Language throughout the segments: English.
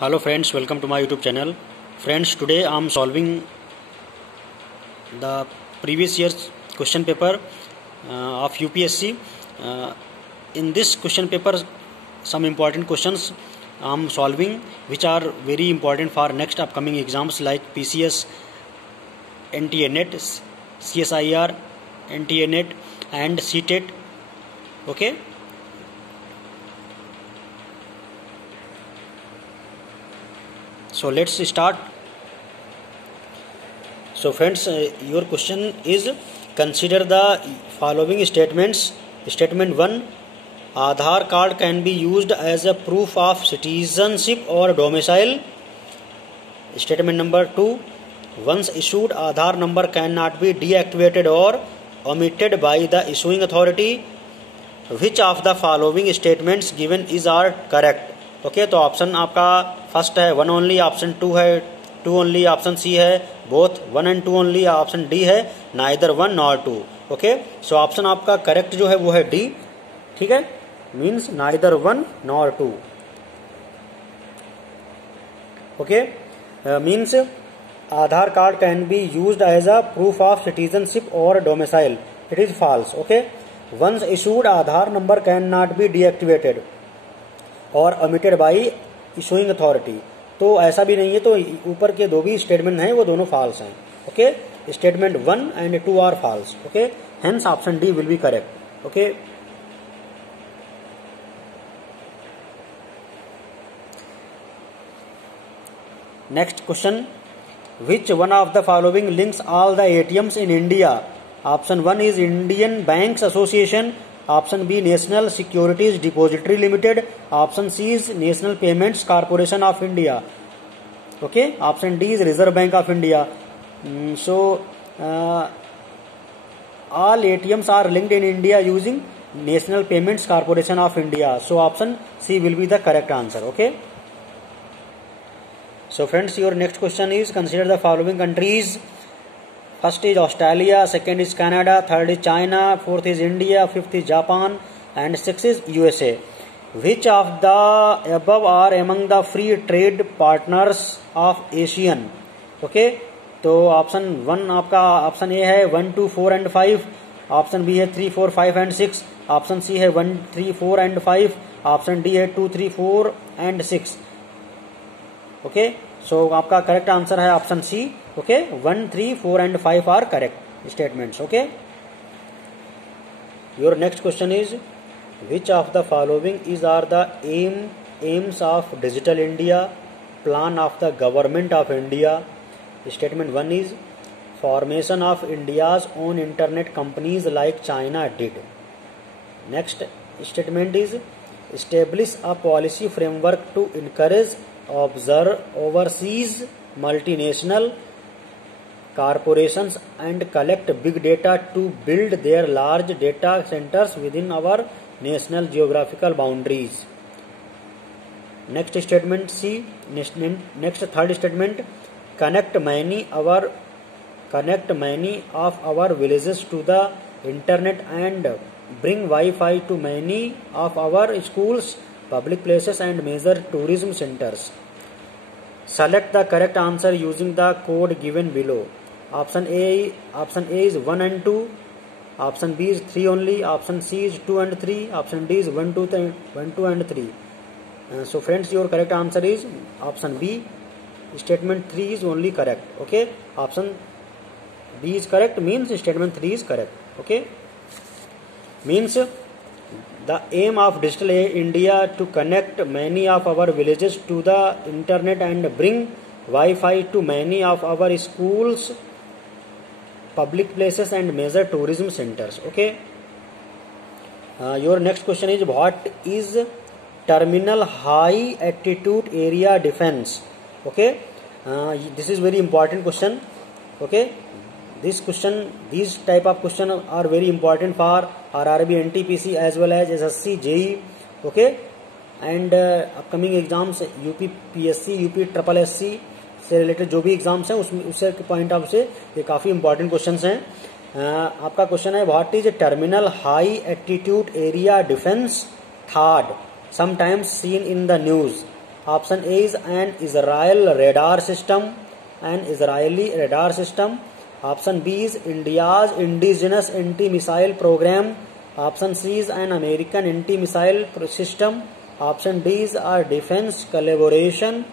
Hello friends, welcome to my YouTube channel. Friends, today I am solving the previous year's question paper of UPSC. In this question paper, some important questions I am solving which are very important for next upcoming exams like PCS, NTA NET, CSIR, NTA NET and CTET. Okay. So let's start. So friends, your question is consider the following statements. Statement 1, Aadhaar card can be used as a proof of citizenship or domicile. Statement number 2, once issued Aadhaar number cannot be deactivated or omitted by the issuing authority. Which of the following statements given is are correct? Okay तो option आपका first है 1 only, option 2 है 2 only, option C है both 1 and 2 only, option D है neither 1 nor 2. Okay so option आपका correct जो है वो है डी. ठीक है, means neither 1 nor 2. Okay means Aadhaar card can be used as a proof of citizenship और domicile. It is false. Okay once issued Aadhaar number can not be deactivated और omitted by issuing authority. तो ऐसा भी नहीं है, तो ऊपर के दो भी स्टेटमेंट हैं वो दोनों फॉल्स हैं. Okay statement 1 and 2 are false. Okay hence option D will be correct. Okay next question, which one of the following links all the ATMs in India. Option 1 is Indian banks association, option B national securities depository limited, option C is national payments corporation of India. Okay option D is reserve bank of India. So all ATMs are linked in India using national payments corporation of India. So option C will be the correct answer. Okay so friends, your next question is consider the following countries. First is Australia, second is Canada, third is China, fourth is India, fifth is Japan, and sixth is USA. Which of the above are among the free trade partners of ASEAN? Okay, तो option 1 आपका option A है 1, 2, 4 and 5, option B है 3, 4, 5 and 6, option C है 1, 3, 4 and 5, option D है 2, 3, 4 and 6. Okay so आपका correct answer है option C. Okay 1, 3, 4 and 5 are correct statements. Okay your next question is which of the following is are the aims of digital India plan of the government of India. Statement 1 is formation of India's own internet companies like China did. Next statement is establish a policy framework to encourage overseas multinational corporations and collect big data to build their large data centers within our national geographical boundaries. Next statement C. Next third statement, connect many of our villages to the internet and bring Wi-Fi to many of our schools, public places and major tourism centers. Select the correct answer using the code given below. Option A is 1 and 2, option B is 3 only, option C is 2 and 3, option D is 1, 2 and 3. So friends, your correct answer is option B. Statement 3 is only correct. Okay, option B is correct, means statement 3 is correct. Okay, means the aim of Digital India to connect many of our villages to the internet and bring Wi-Fi to many of our schools, public places and major tourism centers. Okay, your next question is what is terminal high altitude area defense. Okay, this is very important question. Okay, these type of question are very important for RRB, NTPC as well as SSC, JEE. Okay, and upcoming exams UP PSC, UP SSSC से related जो भी exams हैं उससे point of से ये काफी important questions हैं. आपका क्वेश्चन है what is terminal high altitude area defence third sometimes seen in the news. Option A is an Israel radar system, an Israeli radar system. Option B is India's indigenous anti-missile program. Option C is an American anti-missile system. Option D is a defense collaboration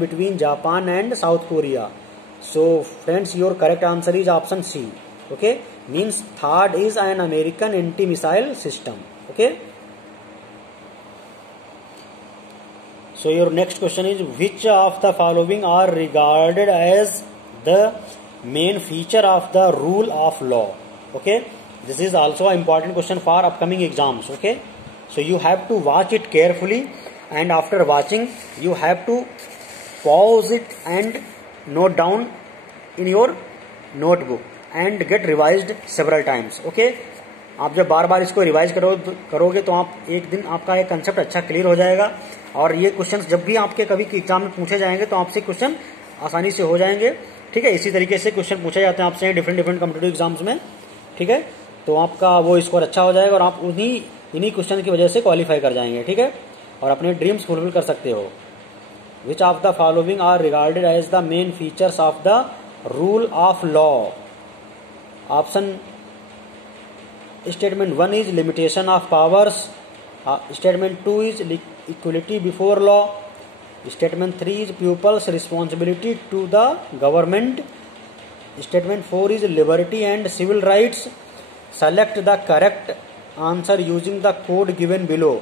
between Japan and South Korea. So friends, your correct answer is option C. Okay, means third is an American anti-missile system. Okay. So your next question is, which of the following are regarded as the main feature of the rule of law? Okay, this is also an important question for upcoming exams. Okay, so you have to watch it carefully, and after watching you have to pause it and note down in your notebook and get revised several times. Okay, आप जब बार बार इसको revise करोगे तो आप एक दिन आपका ये कंसेप्ट अच्छा क्लियर हो जाएगा, और ये क्वेश्चन जब भी आपके कभी एग्जाम में पूछे जाएंगे तो आपसे क्वेश्चन आसानी से हो जाएंगे. ठीक है, इसी तरीके से क्वेश्चन पूछे जाते हैं आपसे डिफरेंट कॉम्पिटिटिव एग्जाम्स में. ठीक है, तो आपका वो स्कोर अच्छा हो जाएगा और आप इन्हीं क्वेश्चन की वजह से क्वालिफाई कर जाएंगे. ठीक है, और अपने ड्रीम्स फुलफिल कर सकते हो. Which of the following are regarded as the main features of the rule of law? Option statement 1 is limitation of powers. Statement 2 is equality before law. Statement 3 is pupils' responsibility to the government. Statement 4 is liberty and civil rights. Select the correct answer using the code given below.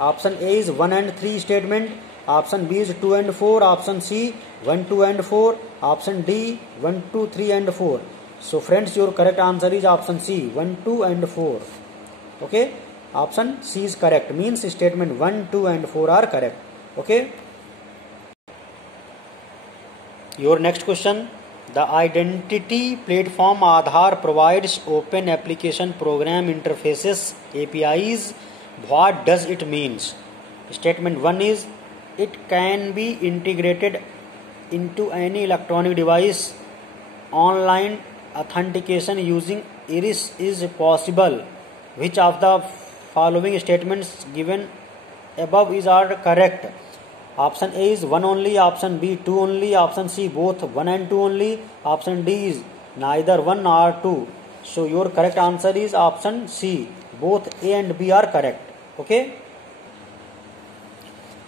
Option A is 1 and 3 statement. Option B is 2 and 4. Option C 1, 2 and 4. Option D 1, 2, 3 and 4. So friends, your correct answer is option C 1, 2 and 4. Okay, option C is correct, means statement 1, 2 and 4 are correct. Okay, your next question, the identity platform Aadhaar provides open application program interfaces, APIs. What does it means? Statement 1 is, it can be integrated into any electronic device. Online authentication using iris is possible. Which of the following statements given above are correct? Option A is 1 only. Option B 2 only. Option C both 1 and 2 only. Option D is neither 1 nor 2. So your correct answer is option C, both A and B are correct. Okay,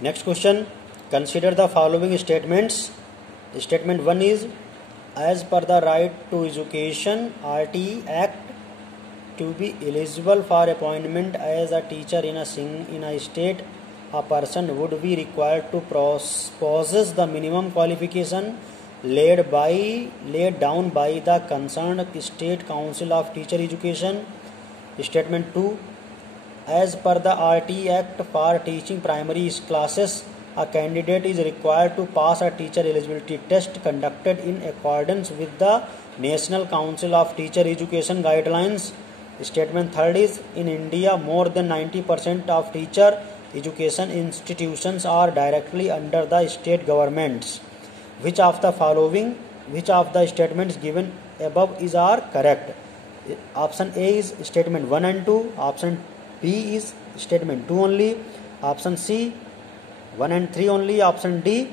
next question, consider the following statements. Statement 1 is, as per the Right to Education RTE Act, to be eligible for appointment as a teacher in a state, a person would be required to possess the minimum qualification laid down by the concerned State Council of Teacher Education. Statement 2, as per the RTE Act, for teaching primary classes, a candidate is required to pass a teacher eligibility test conducted in accordance with the National Council of Teacher Education guidelines. Statement 3 is, in India, more than 90% of teacher education institutions are directly under the state governments. Which of the statements given above are correct? Option A is statement 1 and 2. Option B is statement 2 only. Option C 1 and 3 only. Option D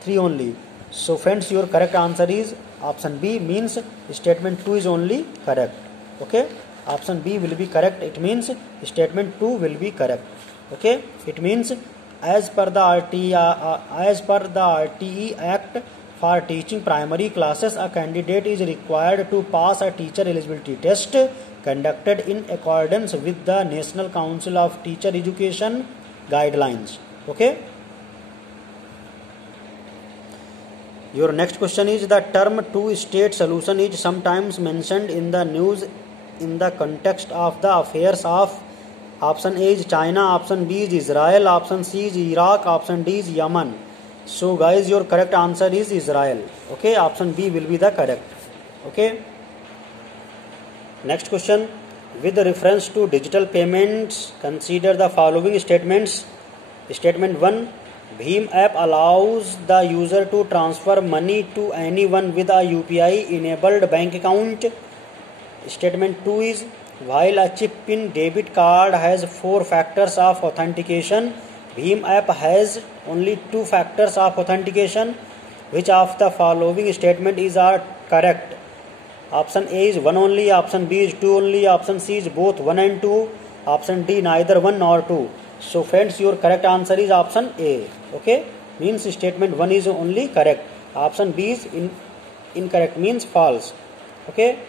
3 only. So friends, your correct answer is option B, means statement 2 is only correct. Okay, option B will be correct. It means statement 2 will be correct. Okay, it means as per the RTE Act, for teaching primary classes, a candidate is required to pass a teacher eligibility test conducted in accordance with the National Council of Teacher Education guidelines. Okay. Your next question is, the term two-state solution is sometimes mentioned in the news in the context of the affairs of. Option A is China, option B is Israel, option C is Iraq, option D is Yemen. So guys, your correct answer is Israel. Okay, option B will be the correct. Okay. Next question, with reference to digital payments, consider the following statements. Statement 1, Bhim app allows the user to transfer money to anyone with a UPI enabled bank account. Statement 2 is, while a chip in debit card has 4 factors of authentication, Bhim app has only two factors of authentication. Which of the following statement is are correct? Option A is one only, option B is two only, option C is both one and two, option D neither one nor two. So friends, your correct answer is option A. Okay, means statement 1 is only correct. Option B is incorrect, means false. Okay.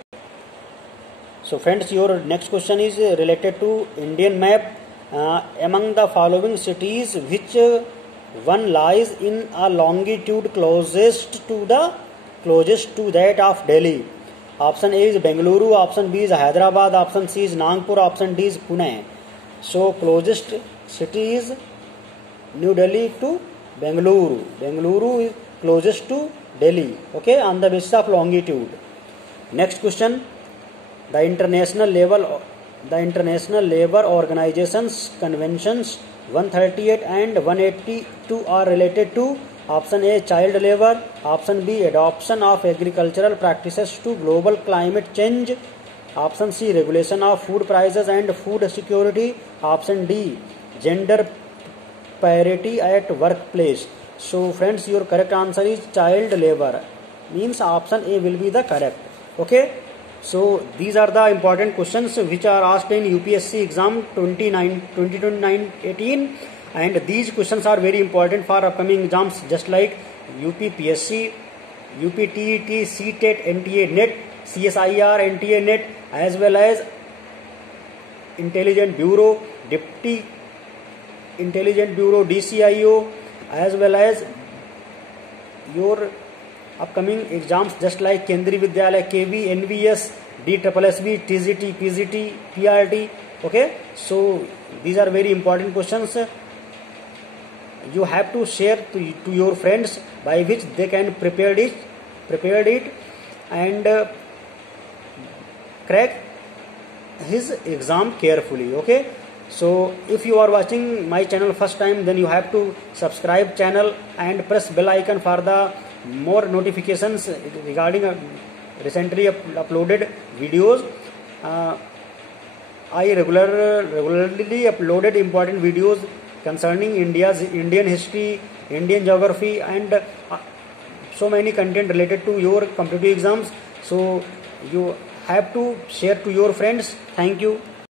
So friends, your next question is related to Indian map. Among the following cities, which one lies in a longitude closest to that of Delhi? Option A is Bengaluru, option B is Hyderabad, option C is Nagpur, option D is Pune. So closest city is New Delhi to Bengaluru. Bengaluru is closest to Delhi. Okay, on the basis of longitude. Next question. The International Labour Organization's Conventions 138 and 182 are related to option A child labor, option B adoption of agricultural practices to global climate change, option C regulation of food prices and food security, option D gender parity at workplace. So friends, your correct answer is child labor, means option A will be the correct. Okay, so these are the important questions which are asked in UPSC exam 2029-18, and these questions are very important for upcoming exams just like UP PSC, UP TET, CTET, NTA NET, CSIR, NTA NET, as well as Intelligence Bureau, Deputy Intelligence Bureau, DCIO, as well as your upcoming exams just like Kendriya Vidyalaya, KV, NVS, DSSB, TGT, PGT, PRT. Okay, so these are very important questions. You have to share to your friends by which they can prepare it and crack his exam carefully. Okay, so if you are watching my channel first time, then you have to subscribe channel and press bell icon for the more notifications regarding recently uploaded videos. I regularly uploaded important videos concerning Indian history, Indian geography, and so many content related to your competitive exams. So you have to share to your friends. Thank you.